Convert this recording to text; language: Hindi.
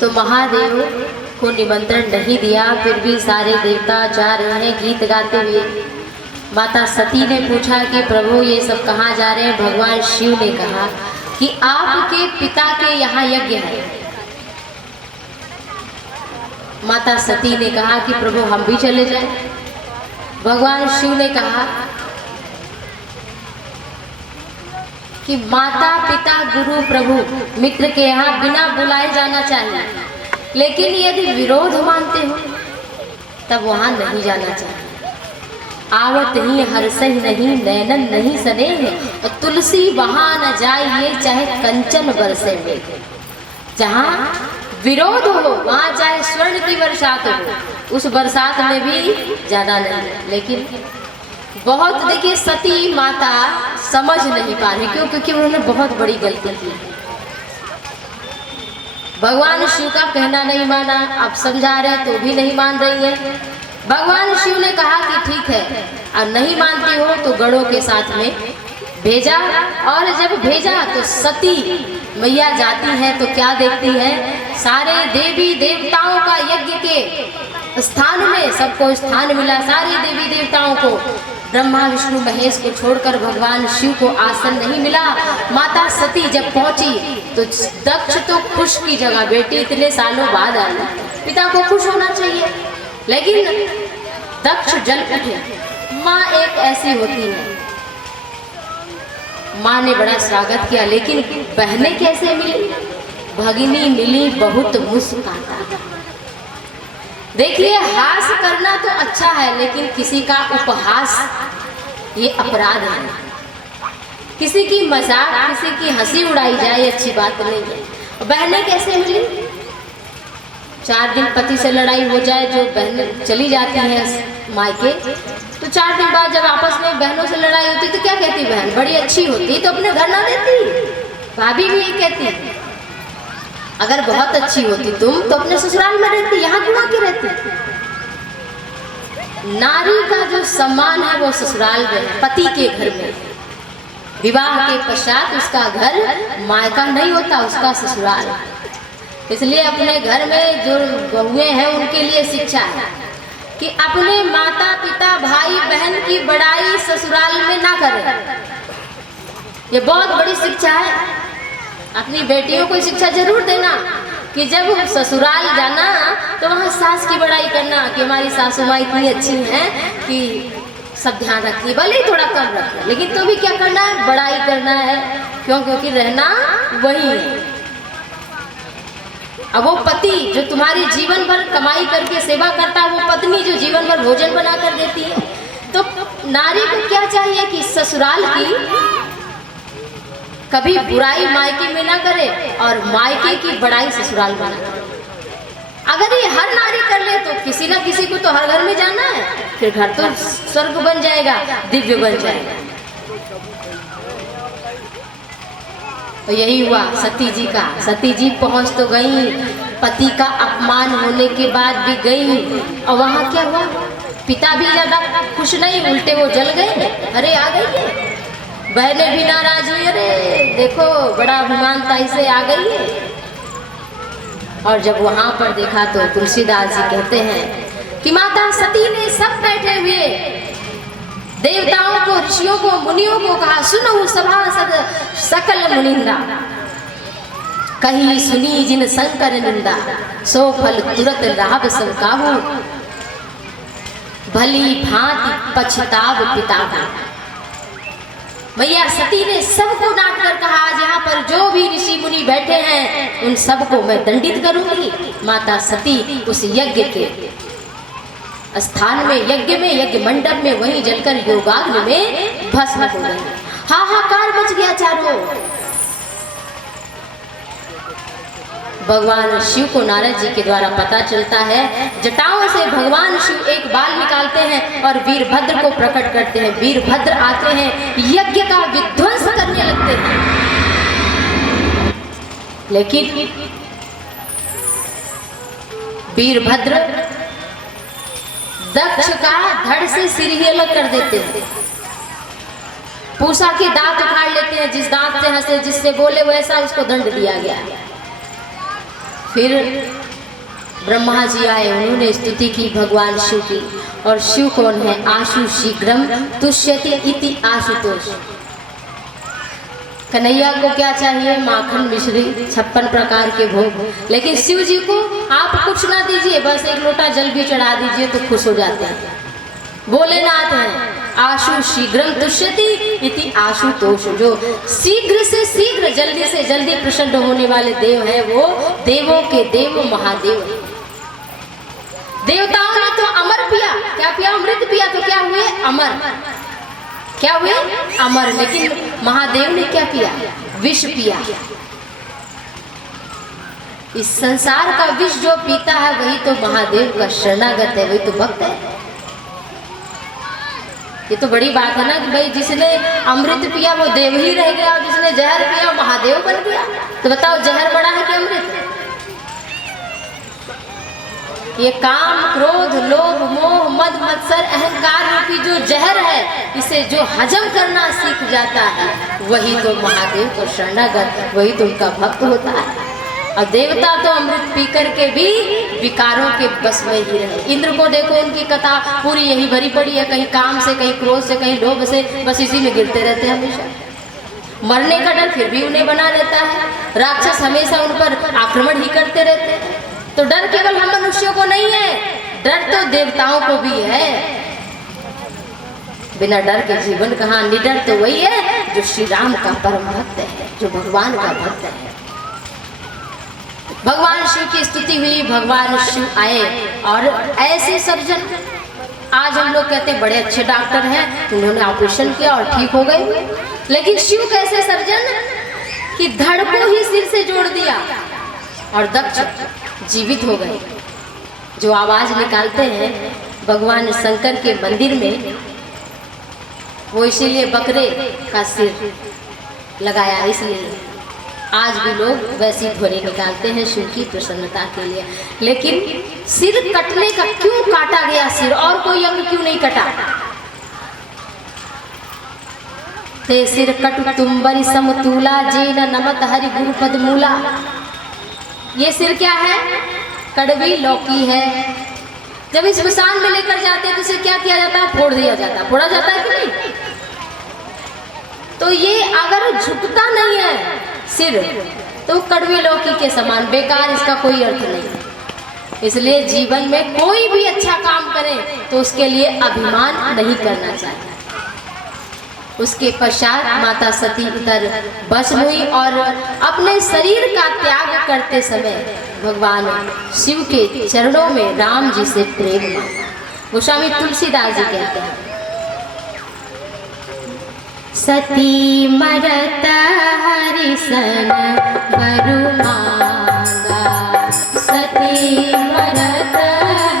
तो महादेव को निमंत्रण नहीं दिया, फिर भी सारे देवता जा रहे हैं गीत गाते हुए। माता सती ने पूछा कि प्रभु ये सब कहाँ जा रहे हैं? भगवान शिव ने कहा कि आपके पिता के यहाँ यज्ञ है। माता सती ने कहा कि प्रभु हम भी चले जाएं। भगवान शिव ने कहा कि माता पिता गुरु प्रभु मित्र के यहाँ बिना बुलाए जाना चाहिए, लेकिन यदि विरोध मानते हो तब वहां नहीं जाना चाहिए। आवत ही हर्षहि नहीं नैनन नहीं सने है, और तुलसी वहां न जाइए चाहे कंचन बरसे में। जहाँ विरोध हो वहां चाहे स्वर्ण की बरसात हो, उस बरसात में भी जाना नहीं। लेकिन बहुत देखिए सती माता समझ नहीं पा रही, क्यों? क्योंकि उन्होंने बहुत बड़ी गलती की। भगवान शिव का कहना नहीं माना, अब समझा रहे तो भी नहीं मान रही है। भगवान शिव ने कहा कि ठीक है, अब नहीं मानती हो तो गणों के साथ में भेजा, और जब भेजा तो सती मैया जाती है तो क्या देखती है? सारे देवी देवताओं का यज्ञ के स्थान में सबको स्थान मिला। सारे देवी देवताओं को, ब्रह्मा विष्णु महेश को छोड़कर भगवान शिव को आसन नहीं मिला। माता सती जब पहुंची तो दक्ष तो खुश की जगह, बेटी इतने सालों बाद आई, पिता को खुश होना चाहिए, लेकिन दक्ष जल उठे। माँ एक ऐसी होती है, माँ ने बड़ा स्वागत किया, लेकिन बहनें कैसे मिली? भगिनी मिली बहुत मुस्कुराता। देखिए हास करना तो अच्छा है, लेकिन किसी का उपहास ये अपराध है। किसी की मजाक, किसी की हंसी उड़ाई जाए अच्छी बात नहीं है। बहनें कैसे मिली? 4 दिन पति से लड़ाई हो जाए, जो बहनें चली जाती हैं मायके, तो 4 दिन बाद जब आपस में बहनों से लड़ाई होती तो क्या कहती बहन? बड़ी अच्छी होती तो अपने घर ना रहती। भाभी भी ये कहती, अगर बहुत अच्छी होती तुम तो अपने ससुराल में रहती, यहाँ क्यों आके रहती? नारी का जो सम्मान है वो ससुराल में, पति के घर में। विवाह के पश्चात उसका घर मायका नहीं होता, उसका ससुराल। इसलिए अपने घर में जो बहुएं हैं उनके लिए शिक्षा है कि अपने माता पिता भाई बहन की बड़ाई ससुराल में ना करें। ये बहुत बड़ी शिक्षा है। अपनी बेटियों को शिक्षा जरूर देना कि जब ससुराल जाना तो वहाँ सास की बड़ाई करना कि हमारी सासू माँ इतनी अच्छी हैं कि सब ध्यान रखती है, भले ही थोड़ा कम रखे, लेकिन तो भी क्या करना है? बड़ाई करना है। क्यों? क्योंकि रहना वही है। अब वो पति जो तुम्हारी जीवन भर कमाई करके सेवा करता है, वो पत्नी जो जीवन भर भोजन बना कर देती है, तो नारी को क्या चाहिए कि ससुराल की कभी बुराई मायके में ना करे और मायके की बड़ाई ससुराल में ना करे। अगर ये हर नारी कर ले तो किसी ना किसी को तो हर घर में जाना है, फिर घर तो स्वर्ग बन जाएगा, दिव्य बन जाएगा। तो यही हुआ सती जी का। सती जी पहुंच तो गई, पति का अपमान होने के बाद भी गई, और वहां क्या हुआ? पिता भी ज्यादा खुश नहीं, उल्टे वो जल गए। अरे आ गई है, बहनें भी नाराज हुई, अरे देखो बड़ा अभिमानताई से आ गई है। और जब वहां पर देखा तो तुलसीदास जी कहते हैं कि माता सती ने सब बैठे हुए देवताओं को, ऋषियों को, मुनियों को कहा, सुनो सभासद सकल मुनिंदा, कही सुनी जिन शंकर निंदा, सो फल तुरत लाभ सब काहू, भली भांति पछताव पिता का। मैया सती ने सबको डांट कर कहा, आज यहाँ पर जो भी ऋषि मुनि बैठे हैं उन सबको मैं दंडित करूंगी। माता सती उस यज्ञ के स्थान में, यज्ञ में, यज्ञ मंडप में वहीं जलकर योगाग्नि में भस्म हो गई। हाहाकार मच गया चारों। भगवान शिव को नारद जी के द्वारा पता चलता है। जटाओं से भगवान शिव एक बाल निकालते हैं और वीरभद्र को प्रकट करते हैं। वीरभद्र आते हैं, यज्ञ का विध्वंस करने लगते हैं, लेकिन वीरभद्र दक्ष का धड़ से सिर ही अलग कर देते हैं। पूसा के दांत उखाड़ लेते हैं, जिस दांत से हंसे, जिससे बोले वैसा उसको दंड दिया गया। फिर ब्रह्मा जी आए, उन्होंने स्तुति की भगवान शिव की। और शिव कौन है? आशु शीघ्रम तुष्यति इति आशुतोष। कन्हैया को क्या चाहिए? माखन मिश्री 56 प्रकार के भोग। लेकिन शिव जी को आप कुछ ना दीजिए, बस एक लोटा जल भी चढ़ा दीजिए तो खुश हो जाते हैं। भोलेनाथ हैं आशु शीघ्रम तुष्यति इति आशुतोष। जो शीघ्र से शीघ्र, जल्दी से जल्दी प्रसन्न होने वाले देव हैं, वो देवों के देव महादेव हैं। देवताओं ने तो अमर पिया, क्या पिया? अमृत पिया, तो क्या हुए? अमर। क्या हुए? अमर। लेकिन महादेव ने क्या पिया? विष पिया। इस संसार का विष जो पीता है वही तो महादेव का शरणागत है, वही तो भक्त है। ये तो बड़ी बात है ना कि भाई जिसने अमृत पिया वो देव ही रह गया, और जिसने जहर पिया वो महादेव बन गया। तो बताओ जहर बड़ा है कि अमृत? ये काम, क्रोध, लोभ, मोह, मद, मत्सर, अहंकार रूपी जो जहर है, इसे जो हजम करना सीख जाता है वही तो महादेव को शरणागत, वही तो उनका भक्त होता है। और देवता तो अमृत पी करके भी विकारों के बस में ही रहे। इंद्र को देखो, उनकी कथा पूरी यही भरी पड़ी है, कहीं काम से, कहीं क्रोध से, कहीं लोभ से, बस इसी में गिरते रहते हैं हमेशा। मरने का डर फिर भी उन्हें बना रहता है। राक्षस हमेशा उन पर आक्रमण ही करते रहते हैं। तो डर केवल हम मनुष्यों को नहीं है, डर तो देवताओं को भी है। बिना डर के जीवन कहाँ? निडर तो वही है जो श्री राम का परम भक्त है, जो भगवान का भक्त है। भगवान शिव की स्तुति हुई, भगवान शिव आए और ऐसे सर्जन, आज हम लोग कहते हैं बड़े अच्छे डॉक्टर हैं, उन्होंने ऑपरेशन किया और ठीक हो गए। लेकिन शिव कैसे सर्जन कि धड़ को ही सिर से जोड़ दिया और दक्ष जीवित हो गए। जो आवाज निकालते हैं भगवान शंकर के मंदिर में, वो इसीलिए बकरे का सिर लगाया, इसलिए आज भी लोग वैसी ध्वनि निकालते हैं शिव की प्रसन्नता के लिए। लेकिन सिर कटने का क्यों काटा गया सिर, और कोई अंग क्यों नहीं कटा? ते सिर कटु तुम्बरी समतूला जेन नमत हरि गुरु पद मूला। ये सिर क्या है? कड़वी लौकी है। जब इस स्मशान में लेकर जाते हैं तो इसे क्या किया जाता है? फोड़ दिया जाता है। फोड़ा जाता है कि नहीं? तो ये अगर झुकता नहीं है सिर तो कड़वी लौकी के समान बेकार, इसका कोई अर्थ नहीं। इसलिए जीवन में कोई भी अच्छा काम करे तो उसके लिए अभिमान नहीं करना चाहिए। उसके पश्चात माता सती उतर भस्म हुई और अपने शरीर का त्याग करते समय भगवान शिव के चरणों में राम जी से प्रेम मांगा। गोस्वामी तुलसीदास जी कहते हैं, सती मरत हरिसन बरु